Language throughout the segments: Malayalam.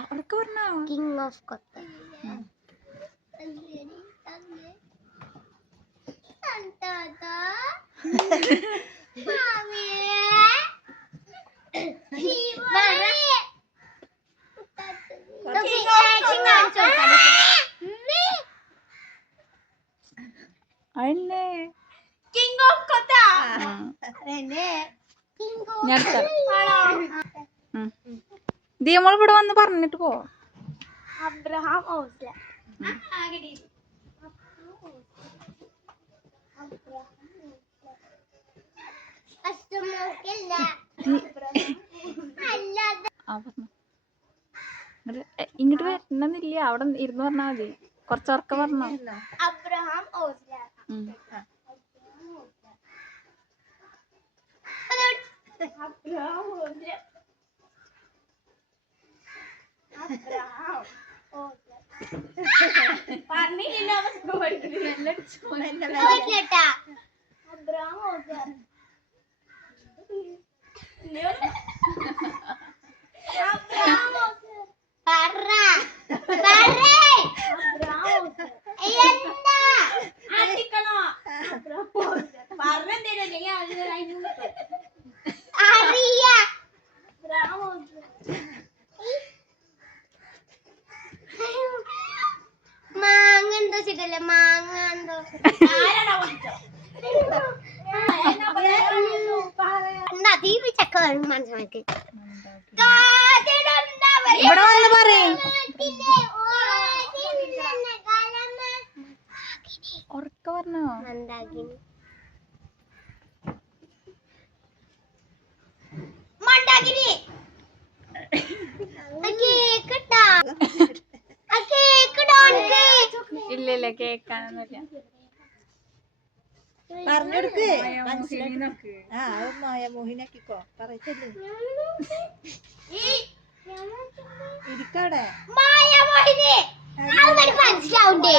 അവർക്ക് പറഞ്ഞോ കിങ് ഓഫ് കൊത്ത അതന്നെ കിങ് ഓഫ് കൊത്ത ഞാൻ ദിയമോൾ ഇവിടെ വന്ന് പറഞ്ഞിട്ട് പോ. അബ്രഹാം ഓസ്ല ഇങ്ങോട്ട് വരണമെന്നില്ല, അവിടെ ഇരുന്ന് പറഞ്ഞാ മതി. കൊറച്ചുറക്കം പറഞ്ഞോ. അബ്രഹാം ഓസ്ല മാങ്ങന്തോ ചിട്ടല്ലേ മാങ്ങന്തോ ചക്ക മനസ്സിലാക്കി ഇവിടെ വന്ന് പറയും. ഉറക്ക പറഞ്ഞോ. മന്ദാകിനി ഇല്ല ഇല്ല കേക്കാനൊന്നുമില്ല. പറഞ്ഞെടുക്ക് മോഹിനിനൊക്കെ മോഹിനാക്കിക്കോ പറയല്ലേ ഇരിക്കവിടെ മനസ്സിലാവണ്ടേ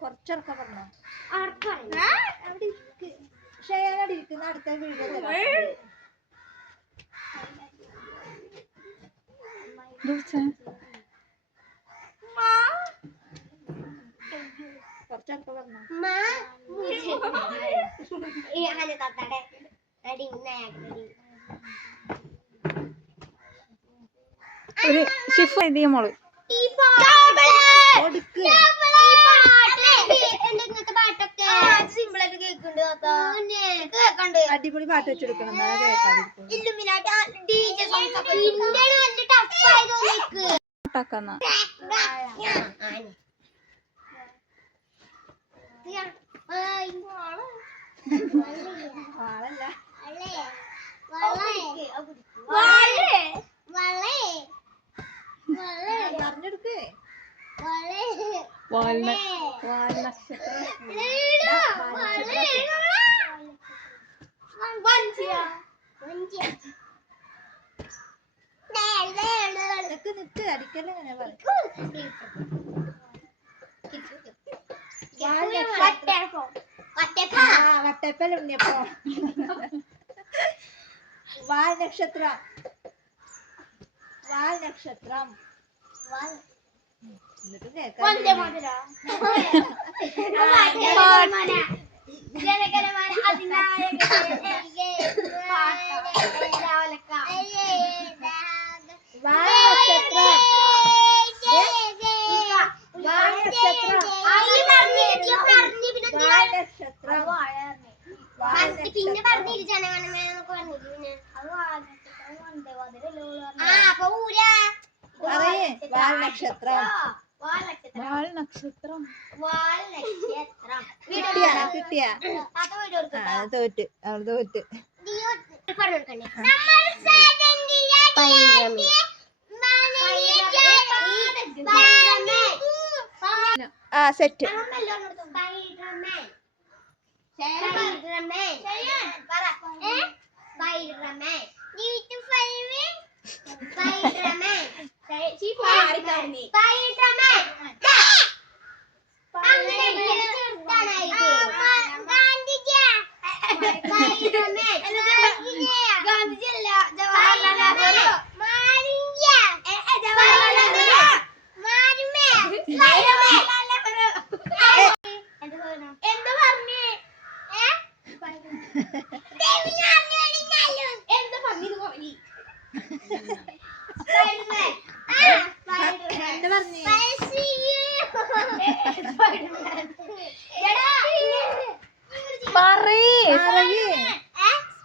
കുറച്ചൊക്കെ പറഞ്ഞോ. പക്ഷെ ഞാനവിടെ ഇരിക്കുന്ന അടുത്ത വീഡിയോ കുറച്ചൊക്കെ പറഞ്ഞോ. ഒരു ഷിഫ് എഴുതിയ മോള് അടിപൊളി പാട്ട് വെച്ചെടുക്കണം, എന്നാലേ കേൾക്കാതിരിക്കും. പറഞ്ഞെടുക്ക് നിക്ക് അടിക്കല്ലേ വട്ടപ്പല്ല ഉണ്ണിയപ്പോ വാൽ നക്ഷത്രം എന്നിട്ട് കേൾക്കാം. വാനനക്ഷത്രം. വാനനക്ഷത്രം. വാനനക്ഷത്രം. പിന്നെ പറഞ്ഞില്ല ജനഗണമേനൊക്കെ പറഞ്ഞില്ല പിന്നെ അപ്പൊ ഊരാ പറയേ വാനനക്ഷത്രം. വാൽ നക്ഷത്രം. കിട്ടിയാ തോറ്റ് അവൾ തോറ്റ്. ആ set.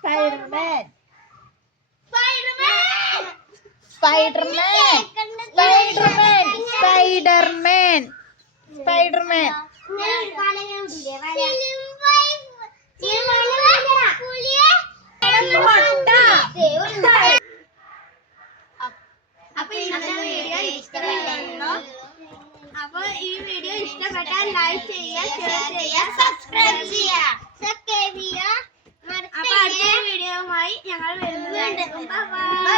Spiderman. Spiderman. Spiderman. Spiderman. Spiderman. അപ്പൊ ഈ വീഡിയോ ഇഷ്ടപ്പെട്ടാൽ ലൈക്ക് ചെയ്യുക, ഷെയർ ചെയ്യുക, സബ്സ്ക്രൈബ് ചെയ്യുക. അപ്പൊ അടുത്ത വീഡിയോയുമായി ഞങ്ങൾ വരുന്നത്.